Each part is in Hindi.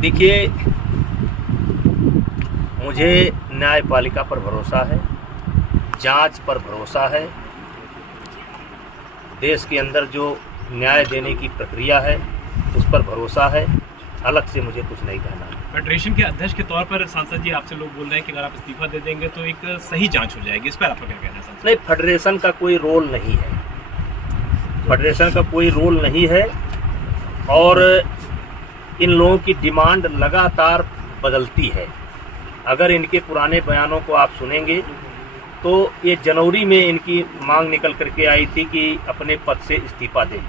देखिए, मुझे न्यायपालिका पर भरोसा है, जांच पर भरोसा है। देश के अंदर जो न्याय देने की प्रक्रिया है उस पर भरोसा है। अलग से मुझे कुछ नहीं कहना है। फेडरेशन के अध्यक्ष के तौर पर सांसद जी आपसे लोग बोल रहे हैं कि अगर आप इस्तीफा दे देंगे तो एक सही जांच हो जाएगी, इस पर आपका क्या कहना है सांसद? नहीं, फेडरेशन का कोई रोल नहीं है, फेडरेशन का कोई रोल नहीं है। और इन लोगों की डिमांड लगातार बदलती है। अगर इनके पुराने बयानों को आप सुनेंगे तो ये जनवरी में इनकी मांग निकल करके आई थी कि अपने पद से इस्तीफा दें।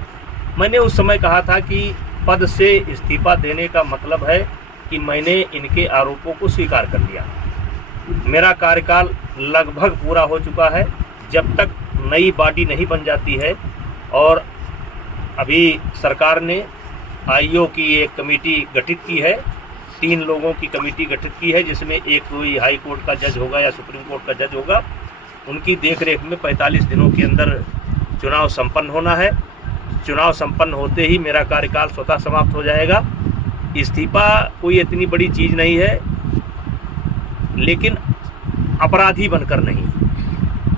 मैंने उस समय कहा था कि पद से इस्तीफा देने का मतलब है कि मैंने इनके आरोपों को स्वीकार कर लिया। मेरा कार्यकाल लगभग पूरा हो चुका है। जब तक नई बॉडी नहीं बन जाती है, और अभी सरकार ने आईओ की एक कमेटी गठित की है, 3 लोगों की कमेटी गठित की है, जिसमें एक कोई हाई कोर्ट का जज होगा या सुप्रीम कोर्ट का जज होगा। उनकी देखरेख में 45 दिनों के अंदर चुनाव संपन्न होना है। चुनाव संपन्न होते ही मेरा कार्यकाल स्वतः समाप्त हो जाएगा। इस्तीफा कोई इतनी बड़ी चीज़ नहीं है, लेकिन अपराधी बनकर नहीं,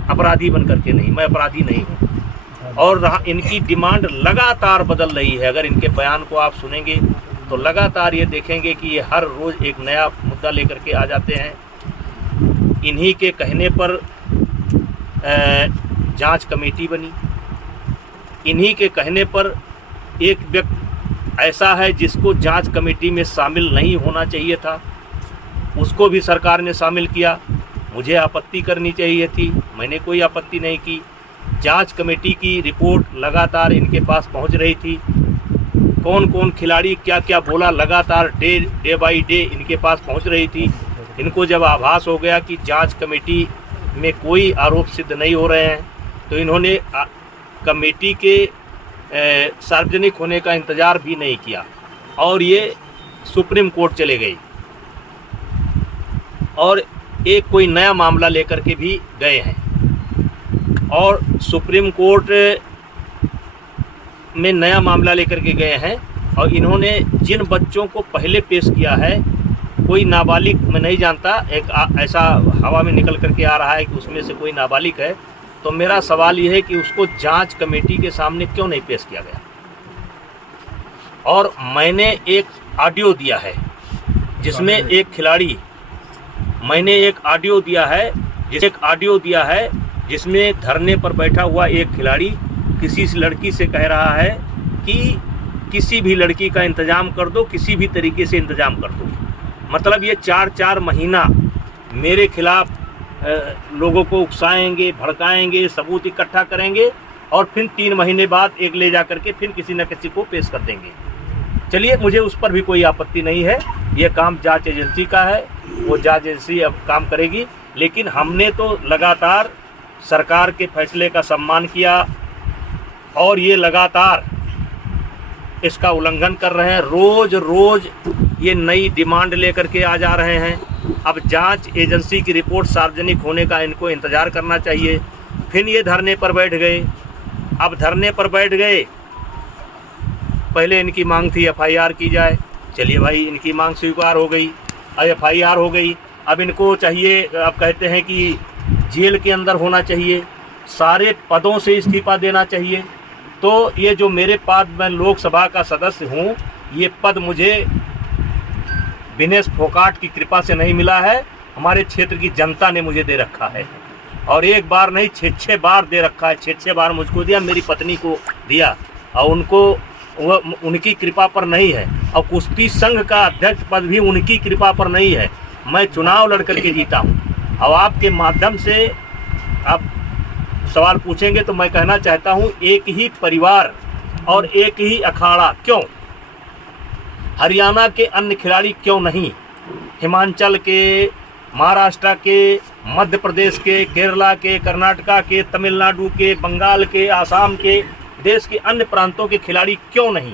अपराधी बनकर के नहीं, मैं अपराधी नहीं हूँ। और रहा, इनकी डिमांड लगातार बदल रही है। अगर इनके बयान को आप सुनेंगे तो लगातार ये देखेंगे कि ये हर रोज़ एक नया मुद्दा लेकर के आ जाते हैं। इन्हीं के कहने पर जांच कमेटी बनी, इन्हीं के कहने पर एक व्यक्ति ऐसा है जिसको जांच कमेटी में शामिल नहीं होना चाहिए था, उसको भी सरकार ने शामिल किया। मुझे आपत्ति करनी चाहिए थी, मैंने कोई आपत्ति नहीं की। जांच कमेटी की रिपोर्ट लगातार इनके पास पहुंच रही थी। कौन कौन खिलाड़ी क्या क्या बोला, लगातार डे बाई डे इनके पास पहुंच रही थी। इनको जब आभास हो गया कि जांच कमेटी में कोई आरोप सिद्ध नहीं हो रहे हैं, तो इन्होंने कमेटी के सार्वजनिक होने का इंतज़ार भी नहीं किया और ये सुप्रीम कोर्ट चले गए और एक कोई नया मामला लेकर के भी गए हैं। और सुप्रीम कोर्ट में नया मामला लेकर के गए हैं, और इन्होंने जिन बच्चों को पहले पेश किया है, कोई नाबालिग, मैं नहीं जानता, एक ऐसा हवा में निकल करके आ रहा है कि उसमें से कोई नाबालिग है। तो मेरा सवाल ये है कि उसको जांच कमेटी के सामने क्यों नहीं पेश किया गया। और मैंने एक ऑडियो दिया है जिसमें एक खिलाड़ी, मैंने एक ऑडियो दिया है जिसमें धरने पर बैठा हुआ एक खिलाड़ी किसी लड़की से कह रहा है कि किसी भी लड़की का इंतज़ाम कर दो, किसी भी तरीके से इंतज़ाम कर दो। मतलब ये 4-4 महीना मेरे खिलाफ लोगों को उकसाएंगे, भड़काएंगे, सबूत इकट्ठा करेंगे, और फिर 3 महीने बाद एक ले जा करके फिर किसी न किसी को पेश कर देंगे। चलिए, मुझे उस पर भी कोई आपत्ति नहीं है। ये काम जांच एजेंसी का है, वो जांच एजेंसी अब काम करेगी। लेकिन हमने तो लगातार सरकार के फैसले का सम्मान किया, और ये लगातार इसका उल्लंघन कर रहे हैं। रोज़ रोज़ ये नई डिमांड लेकर के आ जा रहे हैं। अब जांच एजेंसी की रिपोर्ट सार्वजनिक होने का इनको इंतज़ार करना चाहिए। फिर ये धरने पर बैठ गए। अब धरने पर बैठ गए, पहले इनकी मांग थी एफआईआर की जाए। चलिए भाई, इनकी मांग स्वीकार हो गई, अब एफआईआर हो गई। अब इनको चाहिए, अब कहते हैं कि जेल के अंदर होना चाहिए, सारे पदों से इस्तीफा देना चाहिए। तो ये जो मेरे पास, मैं लोकसभा का सदस्य हूँ, ये पद मुझे विनेश फोगाट की कृपा से नहीं मिला है, हमारे क्षेत्र की जनता ने मुझे दे रखा है। और एक बार नहीं, 6-6 बार दे रखा है। 6-6 बार मुझको दिया, मेरी पत्नी को दिया, और उनको उनकी कृपा पर नहीं है। और कुश्ती संघ का अध्यक्ष पद भी उनकी कृपा पर नहीं है। मैं चुनाव लड़ करके जीता हूँ। और आपके माध्यम से आप सवाल पूछेंगे तो मैं कहना चाहता हूँ, एक ही परिवार और एक ही अखाड़ा क्यों? हरियाणा के अन्य खिलाड़ी क्यों नहीं? हिमाचल के, महाराष्ट्र के, मध्य प्रदेश के, केरला के, कर्नाटका के, तमिलनाडु के, बंगाल के, आसाम के, देश के अन्य प्रांतों के खिलाड़ी क्यों नहीं?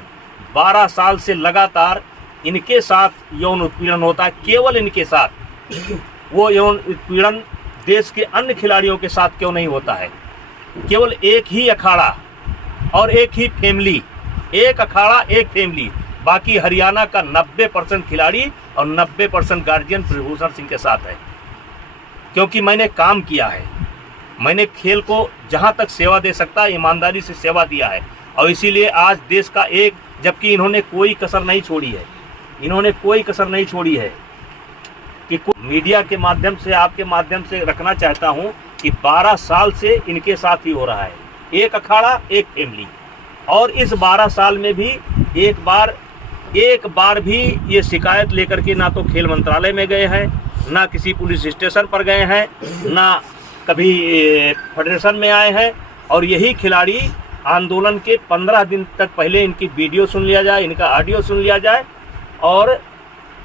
12 साल से लगातार इनके साथ यौन उत्पीड़न होता है, केवल इनके साथ। वो यौन उत्पीड़न देश के अन्य खिलाड़ियों के साथ क्यों नहीं होता है? केवल एक ही अखाड़ा और एक ही फैमिली, एक अखाड़ा एक फैमिली। बाकी हरियाणा का 90% खिलाड़ी और 90% गार्जियन ब्रिजभूषण सिंह के साथ है, क्योंकि मैंने काम किया है। मैंने खेल को जहां तक सेवा दे सकता ईमानदारी से सेवा दिया है, और इसीलिए आज देश का एक, जबकि इन्होंने कोई कसर नहीं छोड़ी है, इन्होंने कोई कसर नहीं छोड़ी है कि मीडिया के माध्यम से, आपके माध्यम से रखना चाहता हूं कि 12 साल से इनके साथ ही हो रहा है, एक अखाड़ा एक फैमिली। और इस 12 साल में भी एक बार भी ये शिकायत लेकर के ना तो खेल मंत्रालय में गए हैं, ना किसी पुलिस स्टेशन पर गए हैं, ना कभी फेडरेशन में आए हैं। और यही खिलाड़ी आंदोलन के 15 दिन तक पहले इनकी वीडियो सुन लिया जाए, इनका ऑडियो सुन लिया जाए, और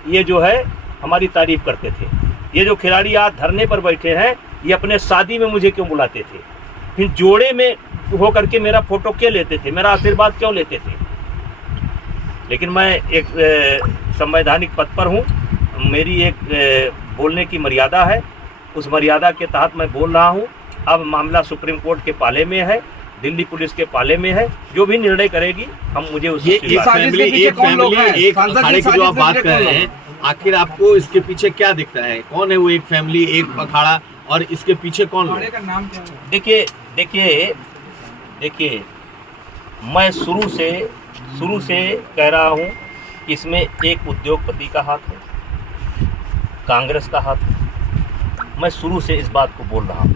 ये जो है हमारी तारीफ करते थे। ये जो खिलाड़ी आज धरने पर बैठे हैं, ये अपने शादी में मुझे क्यों बुलाते थे, फिर जोड़े में हो करके मेरा फोटो क्यों लेते थे, मेरा आशीर्वाद क्यों लेते थे। लेकिन मैं एक संवैधानिक पद पर हूँ, मेरी एक बोलने की मर्यादा है, उस मर्यादा के तहत मैं बोल रहा हूँ। अब मामला सुप्रीम कोर्ट के पाले में है, दिल्ली पुलिस के पाले में है, जो भी निर्णय करेगी हम मुझे उसकी एक फैमिली एक अखाड़े की जो आप बात कर रहे हैं, आखिर आपको इसके पीछे क्या दिखता है? कौन है वो एक फैमिली, एक अखाड़ा, और इसके पीछे कौन है? का नाम क्या है? देखिए मैं शुरू से कह रहा हूँ कि इसमें एक उद्योगपति का हाथ है, कांग्रेस का हाथ है। मैं शुरू से इस बात को बोल रहा हूँ।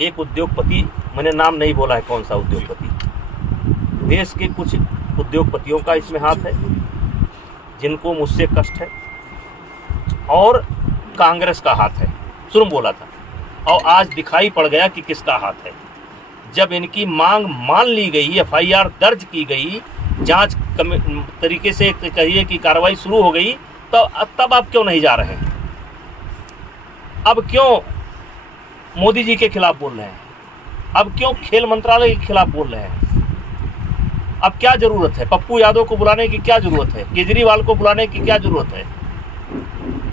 एक उद्योगपति, मैंने नाम नहीं बोला है कौन सा उद्योगपति, देश के कुछ उद्योगपतियों का इसमें हाथ है जिनको मुझसे कष्ट है, और कांग्रेस का हाथ है, शुरू बोला था, और आज दिखाई पड़ गया कि किसका हाथ है। जब इनकी मांग मान ली गई, FIR दर्ज की गई, जांच तरीके से कहिए कि कार्रवाई शुरू हो गई, तो तब आप क्यों नहीं जा रहे हैं? अब क्यों मोदी जी के खिलाफ बोल रहे हैं? अब क्यों खेल मंत्रालय के खिलाफ बोल रहे हैं? अब क्या जरूरत है? पप्पू यादव को बुलाने की क्या जरूरत है? केजरीवाल को बुलाने की क्या जरूरत है?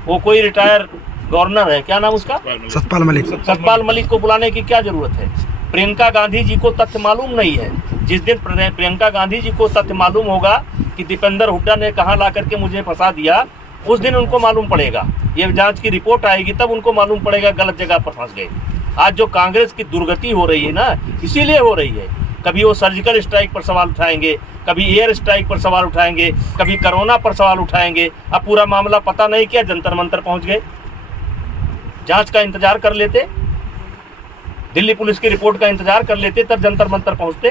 वो कोई रिटायर गवर्नर है, क्या नाम उसका, सतपाल मलिक को बुलाने की क्या जरूरत है? प्रियंका गांधी जी को तथ्य मालूम नहीं है। जिस दिन प्रियंका गांधी जी को तथ्य मालूम होगा कि दीपेंद्र हुड्डा ने कहाँ ला करके मुझे फंसा दिया, उस दिन उनको मालूम पड़ेगा। ये जांच की रिपोर्ट आएगी तब उनको मालूम पड़ेगा गलत जगह पर फंस गए। आज जो कांग्रेस की दुर्गति हो रही है ना, इसीलिए हो रही है। कभी वो सर्जिकल स्ट्राइक पर सवाल उठाएंगे, कभी एयर स्ट्राइक पर सवाल उठाएंगे, कभी कोरोना पर सवाल उठाएंगे। अब पूरा मामला पता नहीं किया, जंतर मंतर पहुंच गए। जांच का इंतजार कर लेते, दिल्ली पुलिस की रिपोर्ट का इंतजार कर लेते, तब जंतर मंतर पहुंचते।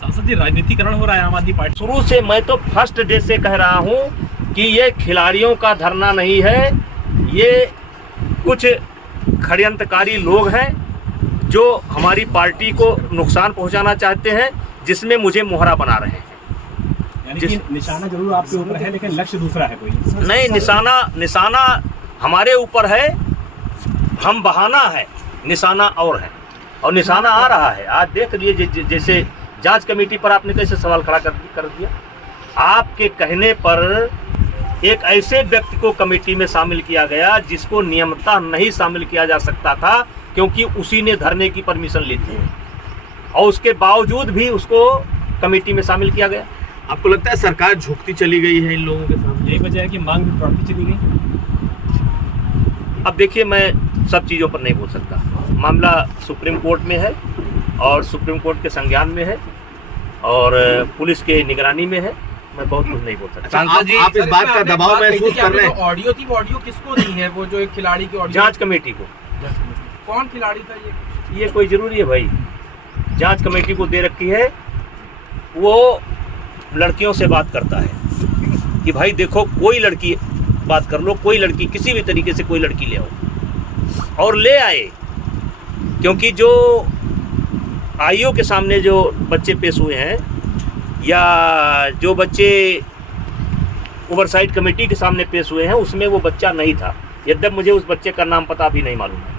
सांसद जी, राजनीतिकरण हो रहा है आम आदमी पार्टी। शुरू से मैं तो फर्स्ट डे से कह रहा हूं कि ये खिलाड़ियों का धरना नहीं है, ये कुछ षड्यंत्रकारी लोग हैं जो हमारी पार्टी को नुकसान पहुंचाना चाहते हैं, जिसमें मुझे मोहरा बना रहे हैं। यानी कि निशाना जरूर आपके ऊपर है, लेकिन लक्ष्य दूसरा है कोई नहीं। निशाना हमारे ऊपर है, हम बहाना है, निशाना और है, और निशाना आ रहा है। आज देख लिए जैसे जांच कमेटी पर आपने कैसे सवाल खड़ा कर दिया। आपके कहने पर एक ऐसे व्यक्ति को कमेटी में शामिल किया गया जिसको नियमतः नहीं शामिल किया जा सकता था, क्योंकि उसी ने धरने की परमिशन ली थी, और उसके बावजूद भी उसको कमेटी में शामिल किया गया। आपको लगता है सरकार झुकती चली गई है इन लोगों के सामने? यही वजह है कि मांग भी बढ़ती चली गई। अब देखिए, मैं सब चीज़ों पर नहीं बोल सकता। मामला सुप्रीम कोर्ट में है, और सुप्रीम कोर्ट के संज्ञान में है, और पुलिस के निगरानी में है। मैं बहुत कुछ नहीं बोल सकता। आप इस बात का दबाव महसूस कर रहे हैं? ऑडियो थी, वो ऑडियो किसको दी है? वो जो एक खिलाड़ी की ऑडियो, जांच कमेटी को। कौन खिलाड़ी था ये कोई जरूरी है भाई? जांच कमेटी को दे रखी है। वो लड़कियों से बात करता है कि भाई देखो, कोई लड़की बात कर लो, कोई लड़की, किसी भी तरीके से कोई लड़की ले आओ, और ले आए। क्योंकि जो आईओ के सामने जो बच्चे पेश हुए हैं, या जो बच्चे ओवरसाइट कमेटी के सामने पेश हुए हैं, उसमें वो बच्चा नहीं था। यद्यप मुझे उस बच्चे का नाम पता भी नहीं मालूम है,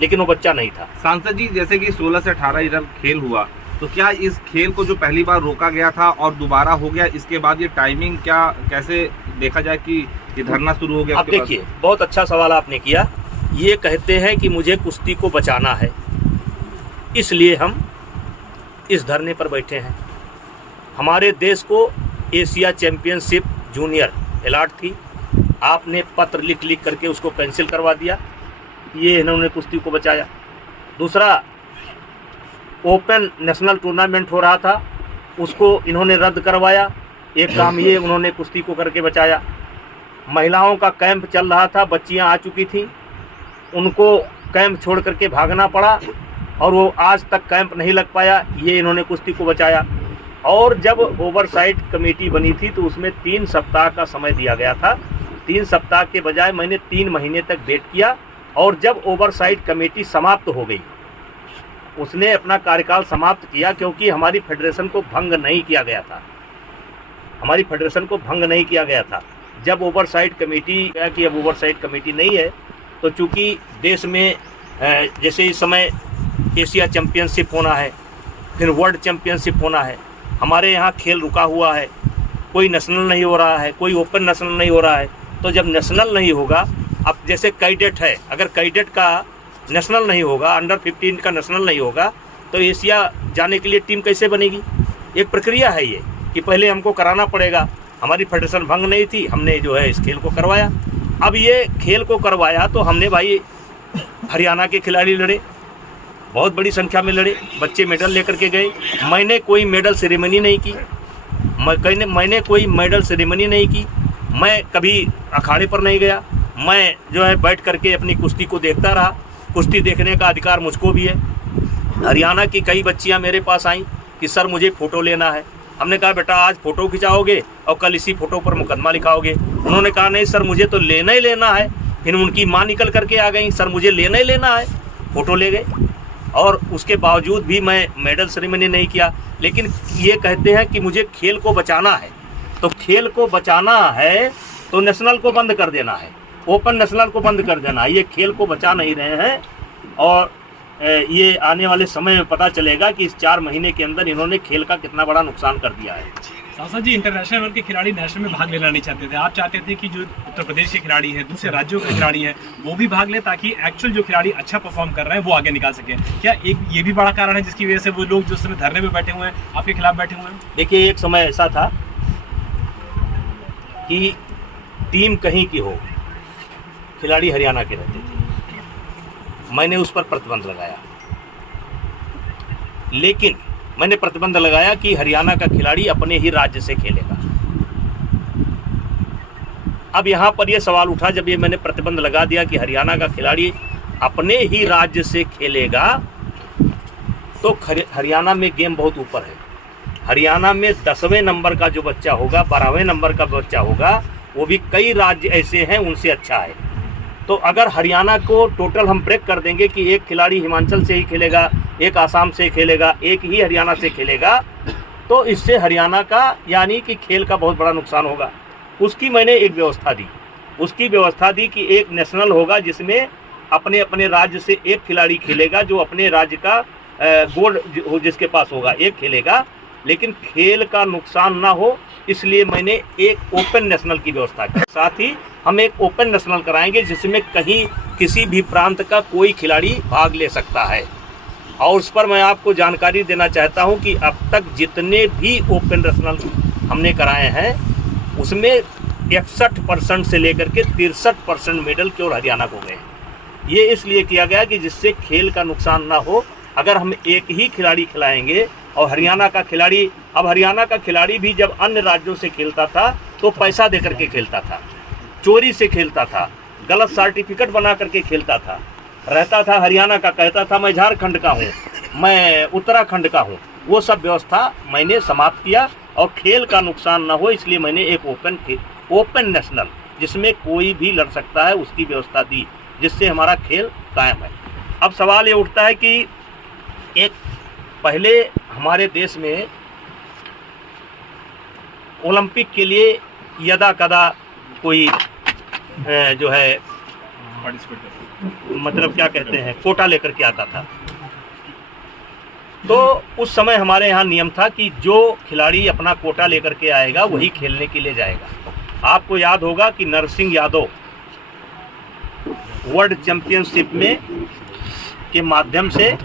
लेकिन वो बच्चा नहीं था। सांसद जी, जैसे कि 16 से 18 इधर खेल हुआ, तो क्या इस खेल को जो पहली बार रोका गया था और दोबारा हो गया, इसके बाद ये टाइमिंग क्या, कैसे देखा जाए कि ये धरना शुरू हो गया? अब देखिए, बहुत अच्छा सवाल आपने किया। ये कहते हैं कि मुझे कुश्ती को बचाना है, इसलिए हम इस धरने पर बैठे हैं। हमारे देश को एशिया चैंपियनशिप जूनियर अलॉट थी, आपने पत्र लिख लिख करके उसको कैंसिल करवा दिया, ये इन्होंने कुश्ती को बचाया। दूसरा, ओपन नेशनल टूर्नामेंट हो रहा था, उसको इन्होंने रद्द करवाया, एक काम ये उन्होंने कुश्ती को करके बचाया। महिलाओं का कैंप चल रहा था, बच्चियां आ चुकी थीं, उनको कैंप छोड़ करके भागना पड़ा और वो आज तक कैंप नहीं लग पाया, ये इन्होंने कुश्ती को बचाया। और जब ओवरसाइट कमेटी बनी थी तो उसमें 3 सप्ताह का समय दिया गया था, 3 सप्ताह के बजाय मैंने 3 महीने तक वेट किया। और जब ओवरसाइट कमेटी समाप्त हो गई, उसने अपना कार्यकाल समाप्त किया, क्योंकि हमारी फेडरेशन को भंग नहीं किया गया था, हमारी फेडरेशन को भंग नहीं किया गया था। जब ओवरसाइट कमेटी कहा कि अब ओवरसाइट कमेटी नहीं है, तो चूँकि देश में जैसे इस समय एशिया चैम्पियनशिप होना है, फिर वर्ल्ड चैम्पियनशिप होना है, हमारे यहाँ खेल रुका हुआ है, कोई नेशनल नहीं हो रहा है, कोई ओपन नेशनल नहीं हो रहा है। तो जब नेशनल नहीं होगा, अब जैसे कैडेट है, अगर कैडेट का नेशनल नहीं होगा, अंडर 15 का नेशनल नहीं होगा, तो एशिया जाने के लिए टीम कैसे बनेगी? एक प्रक्रिया है ये कि पहले हमको कराना पड़ेगा। हमारी फेडरेशन भंग नहीं थी, हमने जो है इस खेल को करवाया। अब ये खेल को करवाया तो हमने भाई हरियाणा के खिलाड़ी लड़े, बहुत बड़ी संख्या में लड़े, बच्चे मेडल लेकर के गए। मैंने कोई मेडल सेरेमनी नहीं की, मैंने कोई मेडल सेरेमनी नहीं की, मैं कभी अखाड़े पर नहीं गया, मैं जो है बैठ करके अपनी कुश्ती को देखता रहा। कुश्ती देखने का अधिकार मुझको भी है। हरियाणा की कई बच्चियां मेरे पास आईं कि सर मुझे फ़ोटो लेना है। हमने कहा बेटा आज फ़ोटो खिंचाओगे और कल इसी फ़ोटो पर मुकदमा लिखाओगे। उन्होंने कहा नहीं सर मुझे तो लेना ही लेना है। फिर उनकी माँ निकल करके आ गई, सर मुझे लेना ही लेना है। फ़ोटो ले गए और उसके बावजूद भी मैं मेडल सेरेमनी नहीं किया। लेकिन ये कहते हैं कि मुझे खेल को बचाना है, तो खेल को बचाना है तो नेशनल को बंद कर देना है, ओपन नेशनल को बंद कर देना है। ये खेल को बचा नहीं रहे हैं और ये आने वाले समय में पता चलेगा कि इस 4 महीने के अंदर इन्होंने खेल का कितना बड़ा नुकसान कर दिया है। सांसद जी, इंटरनेशनल लेवल के खिलाड़ी नेशनल में भाग लेना नहीं चाहते थे, आप चाहते थे कि जो उत्तर प्रदेश के खिलाड़ी हैं, दूसरे राज्यों के खिलाड़ी हैं, वो भी भाग ले ताकि एक्चुअल जो खिलाड़ी अच्छा परफॉर्म कर रहे हैं वो आगे निकाल सकें। क्या एक ये भी बड़ा कारण है जिसकी वजह से वो लोग जो समय धरने में बैठे हुए हैं आपके खिलाफ बैठे हुए हैं? देखिए, एक समय ऐसा था कि टीम कहीं की हो, खिलाड़ी हरियाणा के रहते थे, मैंने उस पर प्रतिबंध लगाया। लेकिन मैंने प्रतिबंध लगाया कि हरियाणा का खिलाड़ी अपने ही राज्य से खेलेगा। अब यहाँ पर यह सवाल उठा, जब ये मैंने प्रतिबंध लगा दिया कि हरियाणा का खिलाड़ी अपने ही राज्य से खेलेगा, तो हरियाणा में गेम बहुत ऊपर है। हरियाणा में 10वें नंबर का जो बच्चा होगा, 12वें नंबर का बच्चा होगा, वो भी कई राज्य ऐसे हैं उनसे अच्छा है। तो अगर हरियाणा को टोटल हम ब्रेक कर देंगे कि एक खिलाड़ी हिमाचल से ही खेलेगा, एक आसाम से खेलेगा, एक ही हरियाणा से खेलेगा, तो इससे हरियाणा का यानी कि खेल का बहुत बड़ा नुकसान होगा। उसकी मैंने एक व्यवस्था दी, उसकी व्यवस्था दी कि एक नेशनल होगा जिसमें अपने अपने राज्य से एक खिलाड़ी खेलेगा, जो अपने राज्य का गोल्ड जिसके पास होगा एक खेलेगा, लेकिन खेल का नुकसान ना हो, इसलिए मैंने एक ओपन नेशनल की व्यवस्था की। साथ ही हम एक ओपन नेशनल कराएंगे जिसमें कहीं किसी भी प्रांत का कोई खिलाड़ी भाग ले सकता है। और उस पर मैं आपको जानकारी देना चाहता हूं कि अब तक जितने भी ओपन नेशनल हमने कराए हैं उसमें 61% से लेकर के 63% मेडल केवल हरियाणा को गए। ये इसलिए किया गया कि जिससे खेल का नुकसान ना हो। अगर हम एक ही खिलाड़ी खिलाएंगे और हरियाणा का खिलाड़ी, अब हरियाणा का खिलाड़ी भी जब अन्य राज्यों से खेलता था तो पैसा दे करके खेलता था, चोरी से खेलता था, गलत सर्टिफिकेट बना करके खेलता था, रहता था हरियाणा का, कहता था मैं झारखंड का हूँ, मैं उत्तराखंड का हूँ। वो सब व्यवस्था मैंने समाप्त किया और खेल का नुकसान ना हो इसलिए मैंने एक ओपन नेशनल जिसमें कोई भी लड़ सकता है उसकी व्यवस्था दी, जिससे हमारा खेल कायम है। अब सवाल ये उठता है कि एक पहले हमारे देश में ओलंपिक के लिए यदा कदा कोई जो है मतलब क्या कहते हैं कोटा लेकर के आता था। तो उस समय हमारे यहाँ नियम था कि जो खिलाड़ी अपना कोटा लेकर के आएगा वही खेलने के लिए जाएगा। आपको याद होगा कि नरसिंह यादव वर्ल्ड चैंपियनशिप में के माध्यम से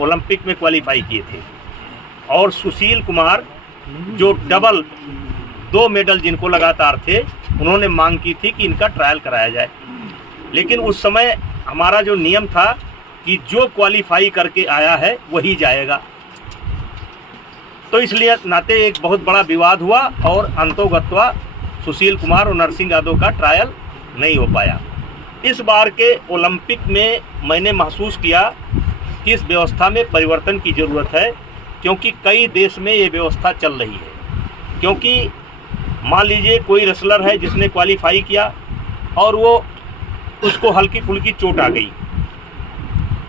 ओलंपिक में क्वालिफाई किए थे और सुशील कुमार जो डबल 2 मेडल जिनको लगातार थे, उन्होंने मांग की थी कि इनका ट्रायल कराया जाए। लेकिन उस समय हमारा जो नियम था कि जो क्वालिफाई करके आया है वही जाएगा, तो इसलिए नाते एक बहुत बड़ा विवाद हुआ और अंतोगत्वा सुशील कुमार और नरसिंह यादव का ट्रायल नहीं हो पाया। इस बार के ओलंपिक में मैंने महसूस किया कि इस व्यवस्था में परिवर्तन की ज़रूरत है, क्योंकि कई देश में ये व्यवस्था चल रही है। क्योंकि मान लीजिए कोई रेसलर है जिसने क्वालिफाई किया और वो उसको हल्की फुल्की चोट आ गई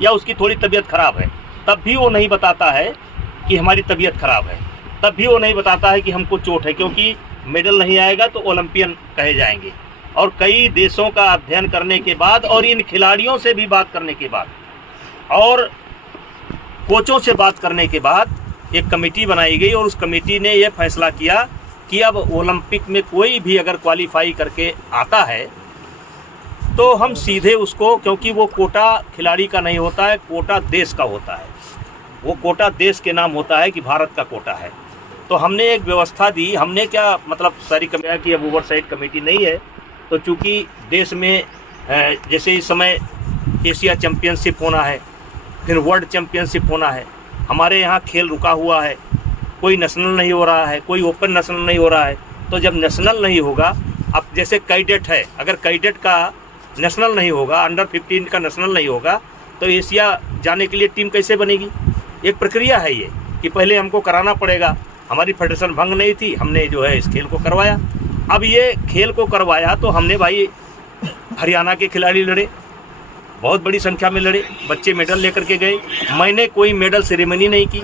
या उसकी थोड़ी तबीयत खराब है, तब भी वो नहीं बताता है कि हमारी तबीयत खराब है, तब भी वो नहीं बताता है कि हमको चोट है, क्योंकि मेडल नहीं आएगा तो ओलंपियन कहे जाएंगे। और कई देशों का अध्ययन करने के बाद और इन खिलाड़ियों से भी बात करने के बाद और कोचों से बात करने के बाद एक कमेटी बनाई गई और उस कमेटी ने यह फैसला किया कि अब ओलंपिक में कोई भी अगर क्वालिफाई करके आता है तो हम सीधे उसको, क्योंकि वो कोटा खिलाड़ी का नहीं होता है, कोटा देश का होता है, वो कोटा देश के नाम होता है कि भारत का कोटा है। तो हमने एक व्यवस्था दी, हमने क्या मतलब सारी कमेटी की, अब ओवरसाइट कमेटी नहीं है, तो चूँकि देश में जैसे इस समय एशिया चैम्पियनशिप होना है, फिर वर्ल्ड चैम्पियनशिप होना है, हमारे यहाँ खेल रुका हुआ है, कोई नेशनल नहीं हो रहा है, कोई ओपन नेशनल नहीं हो रहा है। तो जब नेशनल नहीं होगा, अब जैसे कैडेट है, अगर कैडेट का नेशनल नहीं होगा, अंडर 15 का नेशनल नहीं होगा, तो एशिया जाने के लिए टीम कैसे बनेगी? एक प्रक्रिया है ये कि पहले हमको कराना पड़ेगा। हमारी फेडरेशन भंग नहीं थी, हमने जो है इस खेल को करवाया। अब ये खेल को करवाया तो हमने भाई हरियाणा के खिलाड़ी लड़े, बहुत बड़ी संख्या में लड़े, बच्चे मेडल लेकर के गए। मैंने कोई मेडल सेरेमनी नहीं की,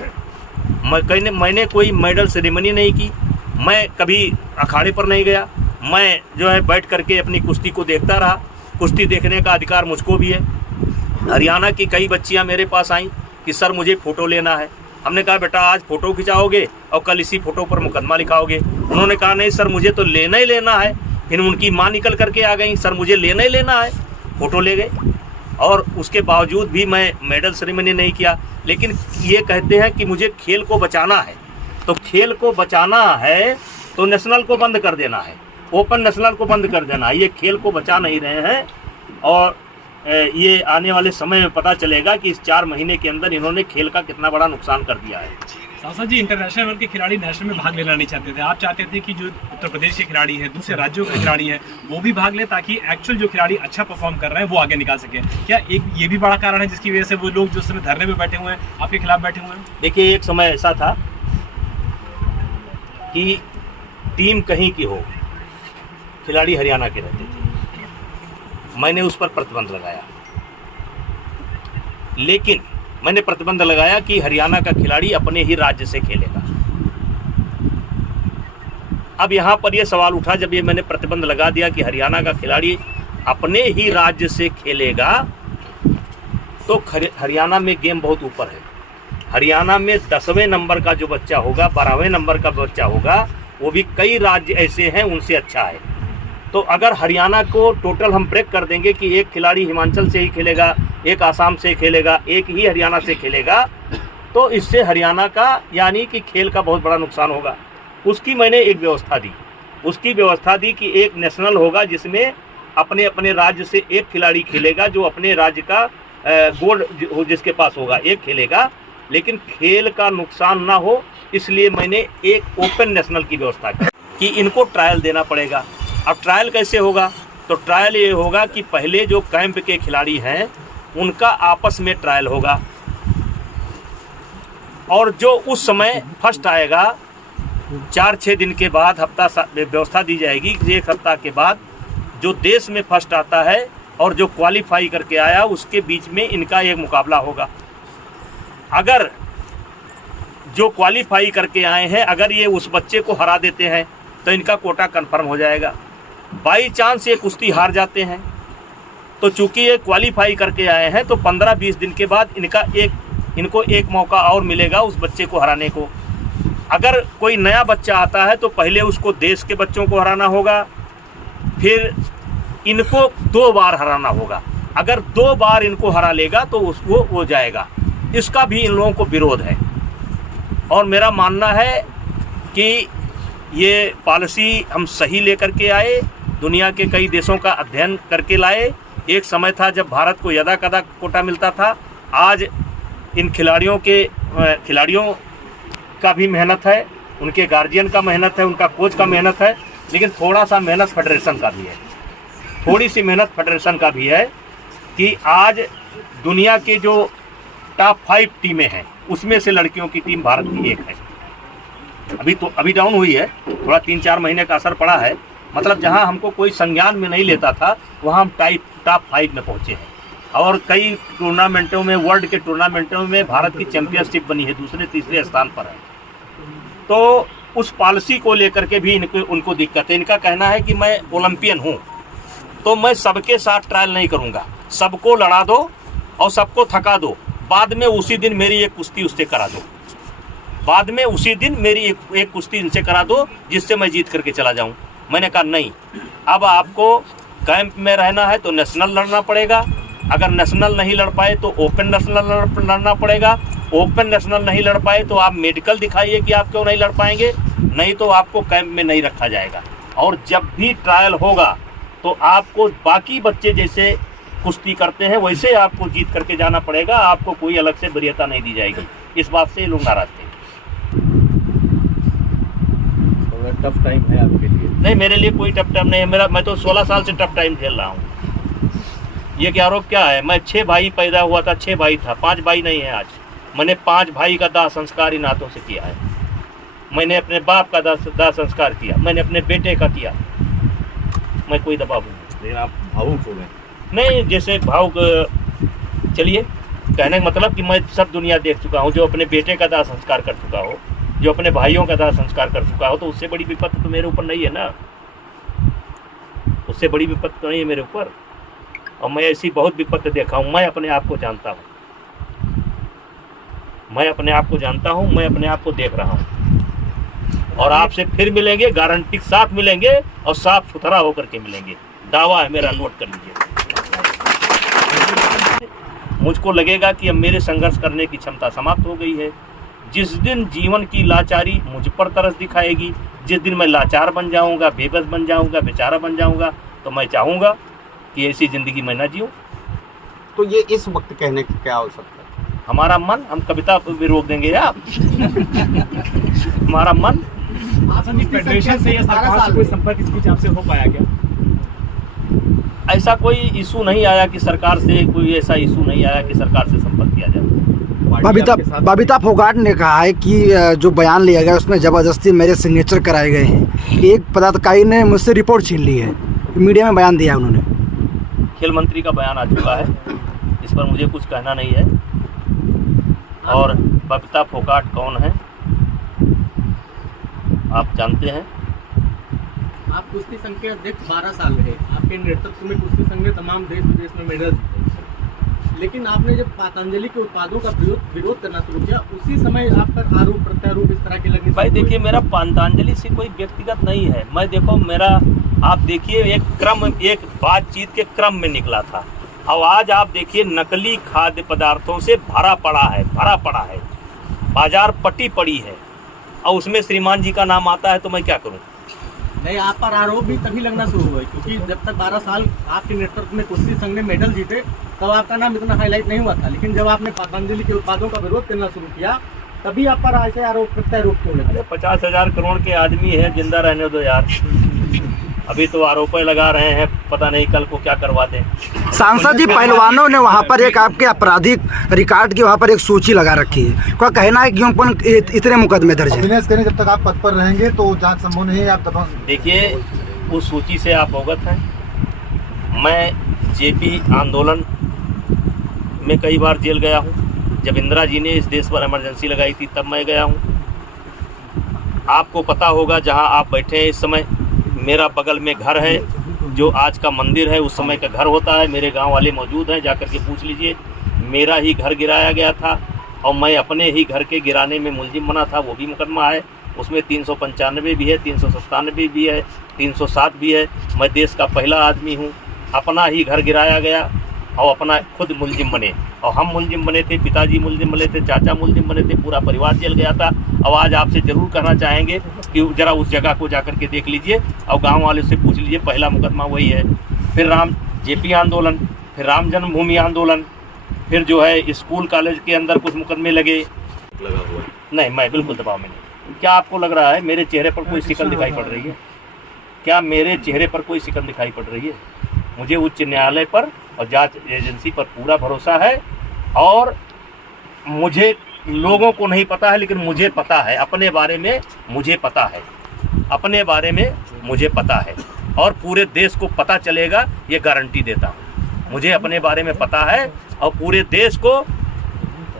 मैंने कोई मेडल सेरेमनी नहीं की, मैं कभी अखाड़े पर नहीं गया, मैं जो है बैठ करके अपनी कुश्ती को देखता रहा। कुश्ती देखने का अधिकार मुझको भी है। हरियाणा की कई बच्चियां मेरे पास आईं कि सर मुझे फ़ोटो लेना है। हमने कहा बेटा आज फ़ोटो खिंचाओगे और कल इसी फ़ोटो पर मुकदमा लिखाओगे। उन्होंने कहा नहीं सर मुझे तो लेना ही लेना है। फिर उनकी माँ निकल करके आ गई, सर मुझे लेना ही लेना है। फ़ोटो ले गए और उसके बावजूद भी मैं मेडल सेरेमनी नहीं किया। लेकिन ये कहते हैं कि मुझे खेल को बचाना है, तो खेल को बचाना है तो नेशनल को बंद कर देना है, ओपन नेशनल को बंद कर देना है। ये खेल को बचा नहीं रहे हैं और ये आने वाले समय में पता चलेगा कि इस 4 महीने के अंदर इन्होंने खेल का कितना बड़ा नुकसान कर दिया है। सांसद जी, इंटरनेशनल लेवल के खिलाड़ी नेशनल में भाग लेना नहीं चाहते थे, आप चाहते थे कि जो उत्तर प्रदेश के खिलाड़ी हैं, दूसरे राज्यों के खिलाड़ी हैं, वो भी भाग ले ताकि एक्चुअल जो खिलाड़ी अच्छा परफॉर्म कर रहे हैं वो आगे निकाल सके। क्या एक ये भी बड़ा कारण है जिसकी वजह से वो लोग जो समय धरने में बैठे हुए हैं आपके खिलाफ बैठे हुए हैं? देखिए एक समय ऐसा था कि टीम कहीं की हो, खिलाड़ी हरियाणा के रहते थे, मैंने उस पर प्रतिबंध लगाया। लेकिन मैंने प्रतिबंध लगाया कि हरियाणा का खिलाड़ी अपने ही राज्य से खेलेगा। अब यहाँ पर यह सवाल उठा जब ये मैंने प्रतिबंध लगा दिया कि हरियाणा का खिलाड़ी अपने ही राज्य से खेलेगा, तो हरियाणा में गेम बहुत ऊपर है। हरियाणा में 10वें नंबर का जो बच्चा होगा, 12वें नंबर का बच्चा होगा, वो भी कई राज्य ऐसे हैं उनसे अच्छा है। तो अगर हरियाणा को टोटल हम ब्रेक कर देंगे कि एक खिलाड़ी हिमाचल से ही खेलेगा, एक आसाम से खेलेगा, एक ही हरियाणा से खेलेगा, तो इससे हरियाणा का यानी कि खेल का बहुत बड़ा नुकसान होगा। उसकी मैंने एक व्यवस्था दी, उसकी व्यवस्था दी कि एक नेशनल होगा जिसमें अपने अपने राज्य से एक खिलाड़ी खेलेगा, जो अपने राज्य का गोल्ड जिसके पास होगा एक खेलेगा, लेकिन खेल का नुकसान ना हो, इसलिए मैंने एक ओपन नेशनल की व्यवस्था की कि इनको ट्रायल देना पड़ेगा। अब ट्रायल कैसे होगा? तो ट्रायल ये होगा कि पहले जो कैंप के खिलाड़ी हैं उनका आपस में ट्रायल होगा, और जो उस समय फर्स्ट आएगा 4-6 दिन के बाद हफ्ता व्यवस्था दी जाएगी कि 1 हफ्ता के बाद जो देश में फर्स्ट आता है और जो क्वालिफाई करके आया उसके बीच में इनका एक मुकाबला होगा। अगर जो क्वालिफाई करके आए हैं अगर ये उस बच्चे को हरा देते हैं तो इनका कोटा कंफर्म हो जाएगा। बाई चांस ये कुश्ती हार जाते हैं तो चूंकि ये क्वालिफाई करके आए हैं तो 15-20 दिन के बाद इनको एक मौका और मिलेगा उस बच्चे को हराने को। अगर कोई नया बच्चा आता है तो पहले उसको देश के बच्चों को हराना होगा, फिर इनको 2 बार हराना होगा। अगर 2 बार इनको हरा लेगा तो उसको हो जाएगा। इसका भी इन लोगों को विरोध है और मेरा मानना है कि ये पॉलिसी हम सही लेकर के आए, दुनिया के कई देशों का अध्ययन करके लाए। एक समय था जब भारत को यदा कदा कोटा मिलता था। आज इन खिलाड़ियों का भी मेहनत है, उनके गार्जियन का मेहनत है, उनका कोच का मेहनत है, लेकिन थोड़ा सा मेहनत फेडरेशन का भी है, थोड़ी सी मेहनत फेडरेशन का भी है कि आज दुनिया के जो टॉप 5 टीमें हैं उसमें से लड़कियों की टीम भारत की एक है। अभी डाउन हुई है, थोड़ा 3-4 महीने का असर पड़ा है। मतलब जहां हमको कोई संज्ञान में नहीं लेता था वहां हम टॉप 5 में पहुंचे हैं। और कई टूर्नामेंटों में, वर्ल्ड के टूर्नामेंटों में भारत की चैंपियनशिप बनी है, 2-3 स्थान पर है। तो उस पॉलिसी को लेकर के भी उनको दिक्कत है। इनका कहना है कि मैं ओलंपियन हूँ तो मैं सबके साथ ट्रायल नहीं करूँगा, सबको लड़ा दो और सबको थका दो, बाद में उसी दिन मेरी एक कुश्ती उससे करा दो, बाद में उसी दिन मेरी एक कुश्ती इनसे करा दो जिससे मैं जीत करके चला जाऊँ। मैंने कहा नहीं, अब आपको कैंप में रहना है तो नेशनल लड़ना पड़ेगा, अगर नेशनल नहीं लड़ पाए तो ओपन नेशनल लड़ना पड़ेगा, ओपन नेशनल नहीं लड़ पाए तो आप मेडिकल दिखाइए कि आप क्यों नहीं लड़ पाएंगे, नहीं तो आपको कैंप में नहीं रखा जाएगा। और जब भी ट्रायल होगा तो आपको बाकी बच्चे जैसे कुश्ती करते हैं वैसे आपको जीत करके जाना पड़ेगा, आपको कोई अलग से वरीयता नहीं दी जाएगी। इस बात से लोग नाराज थे। टफ टाइम है आपके लिए? नहीं, मेरे लिए कोई टफ टाइम नहीं है। मैं तो 16 साल से टफ टाइम झेल रहा हूँ। ये क्या आरोप क्या है? मैं 6 भाई पैदा हुआ था, 6 भाई था, 5 भाई नहीं है आज। मैंने 5 भाई का दाह संस्कार इन हाथों से किया है। मैंने अपने बाप का दाह संस्कार किया, मैंने अपने बेटे का किया। मैं कोई दबाव नहीं। लेकिन आप भावुक हो गए? नहीं, जैसे भावुक, चलिए कहने का मतलब कि मैं सब दुनिया देख चुका हूँ। जो अपने बेटे का दाह संस्कार कर चुका हो, जो अपने भाइयों का दाह संस्कार कर चुका हो, तो उससे बड़ी विपत्ति तो मेरे ऊपर नहीं है ना, उससे बड़ी विपत्ति तो नहीं है मेरे ऊपर। और मैं ऐसी बहुत विपत्ति देखा हूँ। मैं अपने आप को जानता हूँ, मैं अपने आप को जानता हूँ, मैं अपने आप को देख रहा हूँ। और आपसे फिर मिलेंगे, गारंटी के साथ मिलेंगे और साफ सुथरा होकर के मिलेंगे। दावा है मेरा, नोट कर लीजिए। मुझको लगेगा कि अब मेरे संघर्ष करने की क्षमता समाप्त हो गई है। जिस दिन जीवन की लाचारी मुझ पर तरस दिखाएगी, जिस दिन मैं लाचार बन जाऊंगा, बेबस बन जाऊंगा, बेचारा बन जाऊंगा, तो मैं चाहूँगा कि ऐसी ज़िंदगी मैं ना जीऊँ। तो ये इस वक्त कहने की क्या आवश्यकता है? हमारा मन, हम कविता भी रोक देंगे आप हमारा मन। फेडरेशन से या सरकार से कोई संपर्क इस बीच आपसे हो पाया क्या? ऐसा कोई इशू नहीं आया कि सरकार से, कोई ऐसा इशू नहीं आया कि सरकार से संपर्क किया जाए। बबीता फोगाट ने कहा है कि जो बयान लिया गया उसमें ज़बरदस्ती मेरे सिग्नेचर कराए गए हैं। एक पदाधिकारी ने मुझसे रिपोर्ट छीन ली है, मीडिया में बयान दिया उन्होंने। खेल मंत्री का बयान आ चुका है, इस पर मुझे कुछ कहना नहीं है। और बबीता फोगाट कौन है आप जानते हैं। आप कुश्ती संघ के अध्यक्ष 12 साल रहे। आपके नेतृत्व में कुश्ती संघ ने तमाम देश विदेश में मेडल जीते। लेकिन आपने जब पतंजलि के उत्पादों का विरोध करना शुरू किया, उसी समय आप पर आरोप प्रत्यारोप इस तरह के लगने। भाई देखिए, मेरा पतंजलि से कोई व्यक्तिगत नहीं है। मैं देखो, मेरा आप देखिए एक क्रम, एक बातचीत के क्रम में निकला था। और आज आप देखिए नकली खाद्य पदार्थों से भरा पड़ा है, बाजार पटी पड़ी है, और उसमें श्रीमान जी का नाम आता है, तो मैं क्या करूं? नहीं, आप पर आरोप भी तभी लगना शुरू हुआ, क्योंकि जब तक 12 साल आपके नेतृत्व में कुश्ती संघ ने मेडल जीते तब आपका नाम इतना हाईलाइट नहीं हुआ था। लेकिन जब आपने पतंजलि के उत्पादों का विरोध करना शुरू किया तभी आप पर ऐसे आरोप प्रत्यारोप क्यों लगे? 50,000 करोड़ के आदमी है, जिंदा रहने दो यार। अभी तो आरोप लगा रहे हैं, पता नहीं कल को क्या करवा दें। सांसद जी, पहलवानों ने वहाँ पर एक आपके आपराधिक रिकॉर्ड की वहाँ पर एक सूची लगा रखी है। क्या कहना है कि इतने मुकदमे दर्ज हैं? जब तक आप पद पर रहेंगे तो जांच संभव नहीं है। आप देखिए, उस सूची से आप अवगत हैं। मैं जेपी आंदोलन में कई बार जेल गया हूँ। जब इंदिरा जी ने इस देश पर इमरजेंसी लगाई थी तब मैं गया हूँ। आपको पता होगा, जहाँ आप बैठे हैं इस समय मेरा बगल में घर है, जो आज का मंदिर है उस समय का घर होता है। मेरे गांव वाले मौजूद हैं, जाकर के पूछ लीजिए। मेरा ही घर गिराया गया था और मैं अपने ही घर के गिराने में मुलजिम बना था। वो भी मुकदमा है, उसमें 395 भी है, 397 भी है, 307 भी है। मैं देश का पहला आदमी हूँ। अपना ही घर गिराया गया और अपना खुद मुलजिम बने। और हम मुलजिम बने थे, पिताजी मुलजिम बने थे, चाचा मुलजिम बने थे, पूरा परिवार जल गया था। अब आज आपसे ज़रूर कहना चाहेंगे कि ज़रा उस जगह को जाकर के देख लीजिए और गांव वाले से पूछ लीजिए। पहला मुकदमा वही है, फिर राम जेपी आंदोलन, फिर राम जन्मभूमि आंदोलन, फिर जो है स्कूल कॉलेज के अंदर कुछ मुकदमे लगे। लगा हुआ है। नहीं, मैं बिल्कुल दबाव में नहीं। क्या आपको लग रहा है मेरे चेहरे पर कोई शिकन दिखाई पड़ रही है? क्या मेरे चेहरे पर कोई शिकन दिखाई पड़ रही है? मुझे उच्च न्यायालय पर और जांच एजेंसी पर पूरा भरोसा है। और मुझे लोगों को नहीं पता है, लेकिन मुझे पता है अपने बारे में, मुझे पता है अपने बारे में, मुझे पता है। और पूरे देश को पता चलेगा, ये गारंटी देता हूँ। मुझे अपने बारे में पता है और पूरे देश को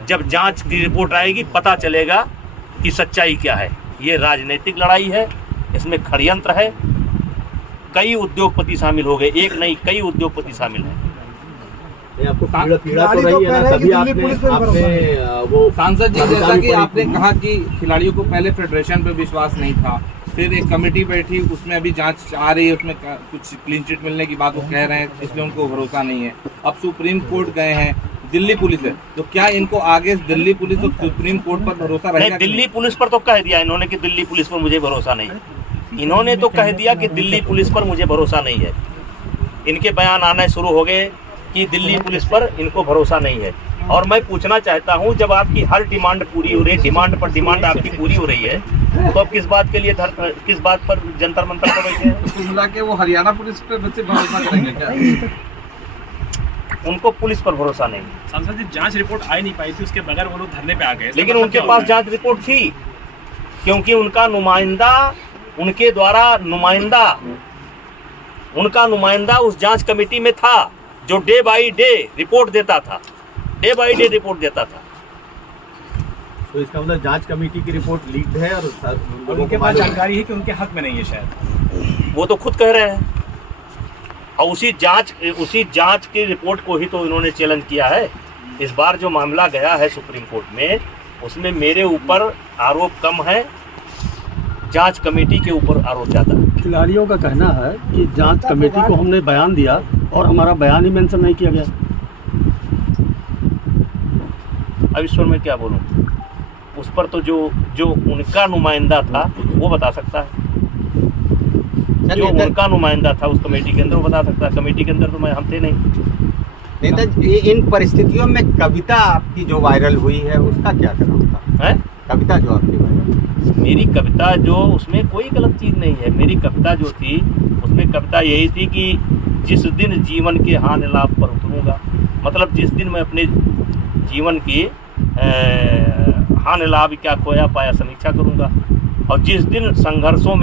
जब जांच की रिपोर्ट आएगी पता चलेगा कि सच्चाई क्या है। ये राजनीतिक लड़ाई है, इसमें षड्यंत्र है। कई उद्योगपति शामिल हो गए, एक नहीं कई उद्योगपति शामिल हैं। ये आपको पीड़ा तो रही है ना, तभी आपने वो सांसद जी, जैसा कि आपने कहा कि खिलाड़ियों को पहले फेडरेशन पे विश्वास नहीं था, फिर एक कमेटी बैठी, उसमें अभी जांच आ रही है, उसमें कुछ क्लीन चिट मिलने की बात वो कह रहे हैं, इसलिए उनको भरोसा नहीं है। अब सुप्रीम कोर्ट गए हैं, दिल्ली पुलिस है, तो क्या इनको आगे दिल्ली पुलिस और सुप्रीम कोर्ट पर भरोसा रहेगा? दिल्ली पुलिस पर तो कह दिया इन्होंने कि दिल्ली पुलिस पर मुझे भरोसा नहीं। इन्होंने तो कह दिया कि दिल्ली पुलिस पर मुझे भरोसा नहीं है। इनके बयान आने शुरू हो गए कि दिल्ली पुलिस पर इनको भरोसा नहीं है। और मैं पूछना चाहता हूं, जब आपकी हर डिमांड पूरी हो रही है, डिमांड पर डिमांड आपकी पूरी हो रही है, तो अब किस बात के लिए किस बात पर जंतर मंतर पर बैठे हैं? कुल मिला के वो हरियाणा पुलिस पे बच्चे भरोसा करेंगे क्या? उनको पुलिस पर भरोसा नहीं। सांसद जी, जांच रिपोर्ट आ ही नहीं पाई थी, उसके बगैर वो लोग धरने पे आ गए। लेकिन उनके पास जांच रिपोर्ट थी, क्योंकि उनका नुमाइंदा, उनके द्वारा उनका नुमाइंदा उस जांच कमेटी में था, जो डे बाई डे रिपोर्ट देता था, डे बाई डे रिपोर्ट देता था। तो इसका मतलब जांच कमेटी की रिपोर्ट लीक्ड है और उनके पास जानकारी है कि उनके हक में नहीं है शायद। वो तो खुद कह रहे हैं। और उसी जांच की रिपोर्ट को ही तो इन्होंने चैलेंज किया है। इस बार जो मामला गया है सुप्रीम कोर्ट में, उसमें मेरे ऊपर आरोप कम है, जांच कमेटी के ऊपर आरोप ज़्यादा है। खिलाड़ियों का कहना है कि जांच कमेटी को हमने बयान दिया और हमारा बयान ही मेंशन नहीं किया गया। अब इस पर मैं क्या बोलूं? उस पर तो जो उनका नुमाइंदा था वो बता सकता है। जो उनका नुमाइंदा था उस कमेटी के अंदर वो बता सकता है। कमेटी के अंदर तो हम थे नहीं। नेता, इन परिस्थितियों में कविता आपकी जो वायरल हुई है उसका क्या करना होता है? कविता जो आपकी वायरल, मेरी कविता जो, उसमें कोई गलत चीज़ नहीं है। मेरी कविता जो थी उसमें कविता यही थी कि जिस दिन जीवन के हानि लाभ पर उतरूँगा, मतलब जिस दिन मैं अपने जीवन की हानि लाभ क्या खोया पाया समीक्षा करूँगा, और जिस दिन संघर्षों में